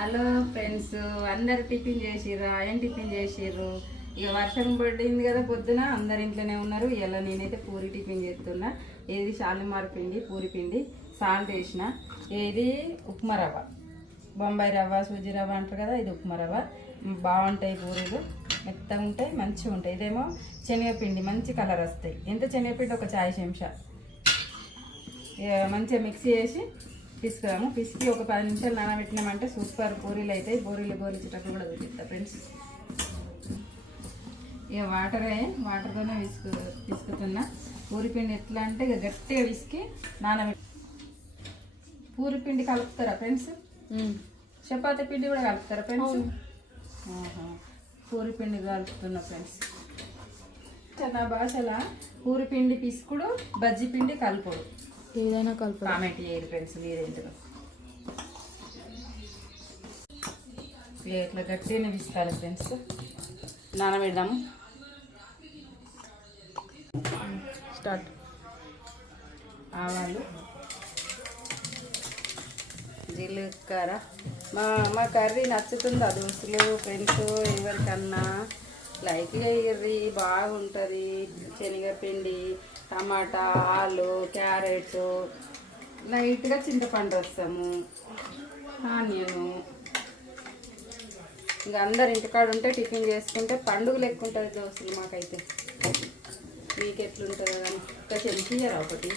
Hello friends, అందరు tiffin చేసిర్రా? ఏం టిఫిన్ చేసిర్రు? ఇక వర్షం పడింది కదా పొద్దున, అందరు ఇంట్లోనే ఉన్నారు. ఇలా నేనైతే పూరి టిఫిన్ చేస్తున్నా. ఏది షాలిమార్ పిండి, పూరి పిండి, సాల్ట్ వేసిన. ఏది ఉప్మా రవ్వ, బొంబాయి రవ్వ, సూజీ రవ్వ అంటారు కదా, ఇది ఉప్మా రవ్వ. బాగుంటాయి పూరీలు, మెత్తగా ఉంటాయి, మంచిగా ఉంటాయి. ఇదేమో శనగపిండి, మంచి కలర్ వస్తాయి. ఎంత శనగపిండి? ఒక చాయ్ చెంచా మంచిగా మిక్సీ చేసి పిసుకుదాము. పిసికి ఒక 10 నిమిషాలు నానబెట్టినామంటే సూపర్ పూరీలు అవుతాయి. పూరీలు గోలించేటప్పుడు కూడా చూపిస్తా ఫ్రెండ్స్. ఇక వాటర్తోనే పిసుకుతున్నా. పూరిపిండి ఎట్లా అంటే ఇక గట్టిగా పిసికి నానబెట్టి. పూరిపిండి కలుపుతారా ఫ్రెండ్స్? చపాతీ పిండి కూడా కలుపుతారా ఫ్రెండ్స్? పూరిపిండి కలుపుతున్నా ఫ్రెండ్స్. నా భాషలో పూరిపిండి పిసుకుడు, బజ్జీ పిండి కలుపుడు, ఏదైనా కలుపు. కామెంట్ చేయరు ఫ్రెండ్స్ మీరేంటిదో. ఇట్లా గట్టిగానే పిసుకోవాలి ఫ్రెండ్స్. నానబెడదాము. స్టార్ట్. ఆవాలు, జీలకర్ర. మా కర్రీ నచ్చుతుందా దోస్తులు ఫ్రెండ్స్? ఎవరికన్నా లైక్ చేయర్రి, బాగుంటుంది. శనగపిండి, టమాటా, ఆలు, క్యారెట్, లైట్గా చింతపండు రసము, ఆనియను. ఇంకా అందరు ఇంటికాడ ఉంటే టిఫిన్ చేసుకుంటే పండుగ లెక్క ఉంటుంది దోస్తులు. మాకైతే మీకు ఎట్లుంటుందో కానీ ఇంకా చెంచీయరా ఒకటి.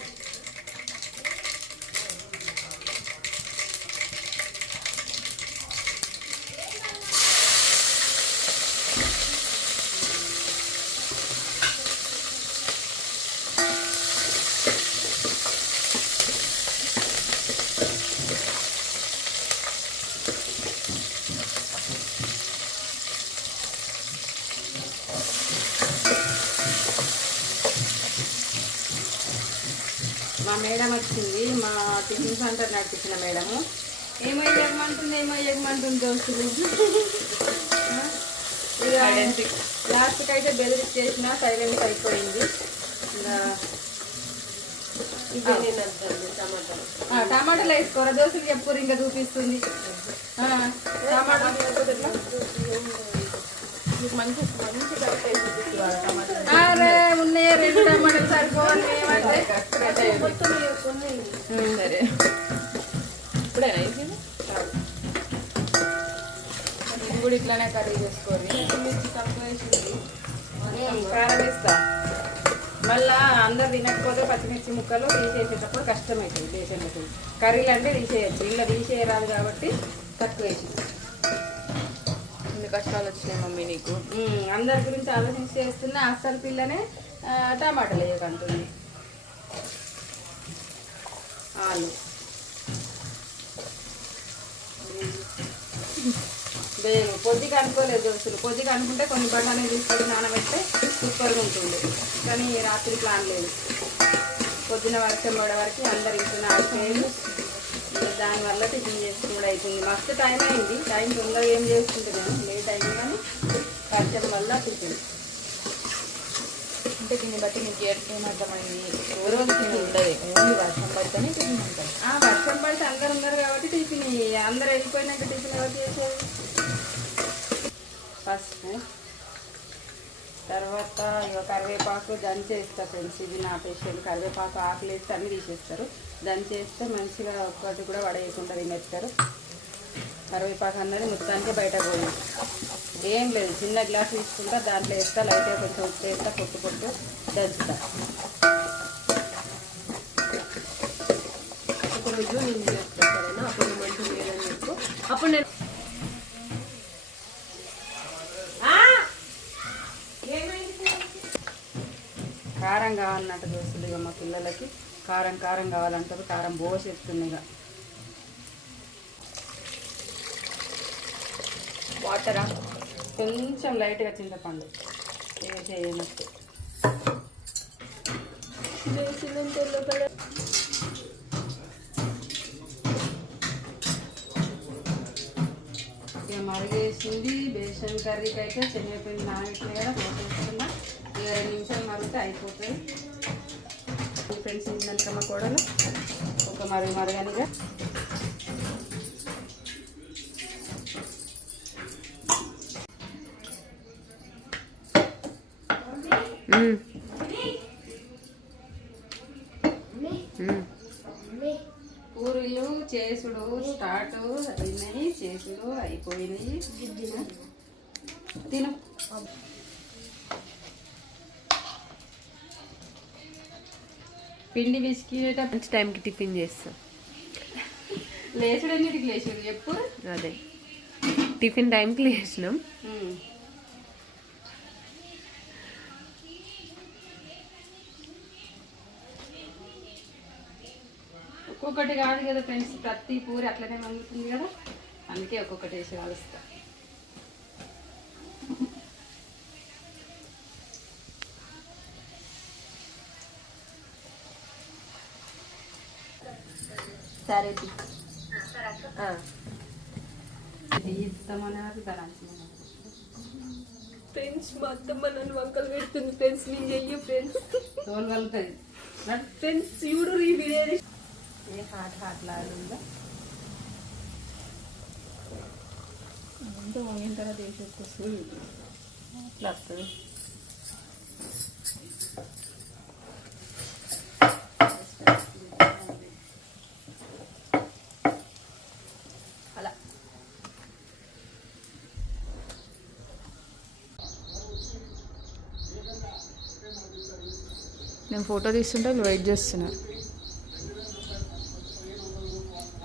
మా మేడం వచ్చింది, మా టిఫిన్ సెంటర్ నడిపించిన మేడము. ఏమో ఎగమంటుంది దోస్తులు. ఇక లాస్ట్కి అయితే బెదిరిచ్చేసిన, సైలెంట్ అయిపోయింది. టమాటాలు వేసుకోరా దోస్తులు? చెప్పురు, ఇంకా చూపిస్తుంది. అరే ఉన్నాయి 2 టమాటాలు సరిపోవాలి. సరే ఇప్పుడేనా ఇది కూడా ఇట్లానే కర్రీ చేసుకోండి. కారం వేస్తా. మళ్ళా అందరు తినకపోతే పచ్చిమిర్చి ముక్కలు తీసేసేటప్పుడు కష్టమవుతుంది. చేసేటప్పుడు కర్రీలు అంటే తీసేయచ్చు, ఇలా తీసేయరాదు కాబట్టి తక్కువ వేసి. కష్టాలు వచ్చినాయి మమ్మీ నీకు. అందరి గురించి ఆలోచించి చేస్తున్నా. అస్సలు పిల్లనే టమాటాలు వేయకంటుంది. ఆలు, బేను పొద్దుగా అనుకోలేదు దోస్తులు. పొద్దుగా అనుకుంటే కొన్ని బండనే తీసుకొని నానబెడితే సూపర్గా ఉంటుంది. కానీ రాత్రి ప్లాన్ లేదు. పొద్దున వర్షం పడే వరకు అందరు ఇంట్లో ఆడిపోయారు. దానివల్ల టిఫిన్ చేసుకుంటూ అవుతుంది. మస్తు టైం అయింది. టైం తొందరగా ఏం చేసుకుంటున్నాను, లేట్ అయింది. కానీ వర్షం వల్ల టిఫిన్ అంటే దీన్ని బట్టి నీకు ఏమర్థమైంది? రోజు టిఫిన్ ఉండదు, ఓన్లీ వర్షం పడితేనే టిఫిన్ ఉంటుంది. వర్షం పడితే అందరు ఉన్నారు కాబట్టి టిఫిన్. అందరు వెళ్ళిపోయినాక టిఫిన్ ఎవరు చేసేది? పసుపు, తర్వాత ఇక కరివేపాకు దంచేస్తా ఫ్రెండ్స్. ఇది నా స్పెషల్. కరివేపాకు ఆకులు వేస్తే అన్నీ తీసేస్తారు. దంచేస్తే మంచిగా ఒక్కటి కూడా పడేయకుండా తినేస్తారు. కరివేపాకు అన్నది మొత్తానికి బయట పోయింది. ఏం లేదు, చిన్న గ్లాస్ తీసుకుంటా, దాంట్లో వేస్తా, లైట్గా కొంచెం ఉప్పు వేస్తా, పొట్టు దంచుతా. ఒకరోజు నేను చేస్తా సరేనా? అప్పుడు మంచిగా లేదని చెప్పు. అప్పుడు నేను కారం కావాలన్నట్టు దోస్తులు. ఇక మా పిల్లలకి కారం కావాలంటారు. కారం పోసేస్తుంది. ఇక వాటరా కొంచెం లైట్గా చింతపండు చేయనట్టు. ఇక మరిగేసింది. బేసన్ కర్రీకి అయితే శనగపిండి నానబెట్టినాయి కదా, పోసేస్తున్నా. ఇక 2 నిమిషాలు మరిగితే అయిపోతుంది ఫ్రెండ్స్. ఇందాక మా కోడలు ఒక మరగనిగా పూరీలు చేసుడు స్టార్ట్ అయినాయి, చేసుడు అయిపోయినాయి. తిను. పిండి పిసికేట మంచి టైంకి టిఫిన్ చేస్తాం. లేచుడు ఎన్నిటికి లేచుడు ఎప్పుడు? అదే టిఫిన్ టైంకి లేచినాం. ఒక్కొక్కటి కాదు కదా ఫ్రెండ్స్, ప్రతి పూరి అట్లనే మంగుతుంది కదా, అందుకే ఒక్కొక్కటి వేసి కలుస్తా. సరే ఇస్తామన్నారు ధరాల్సిన ఫ్రెండ్స్, మా అత్తమ్మ నన్ను వంకలు పెడుతుంది ఫ్రెండ్స్. నేను చెయ్యి ఫ్రెండ్స్, తోలు కలుగుతుంది ఫ్రెండ్స్ చూడు ఈ బిర్యానీ ఏ హాట్ హాట్ లాగా అంతా వంగిన తర్వాత వేసేసుకొస్తుంది ఇట్లా వస్తుంది. అలా నేను ఫోటో తీస్తుంటే వెయిట్ చేస్తున్నా.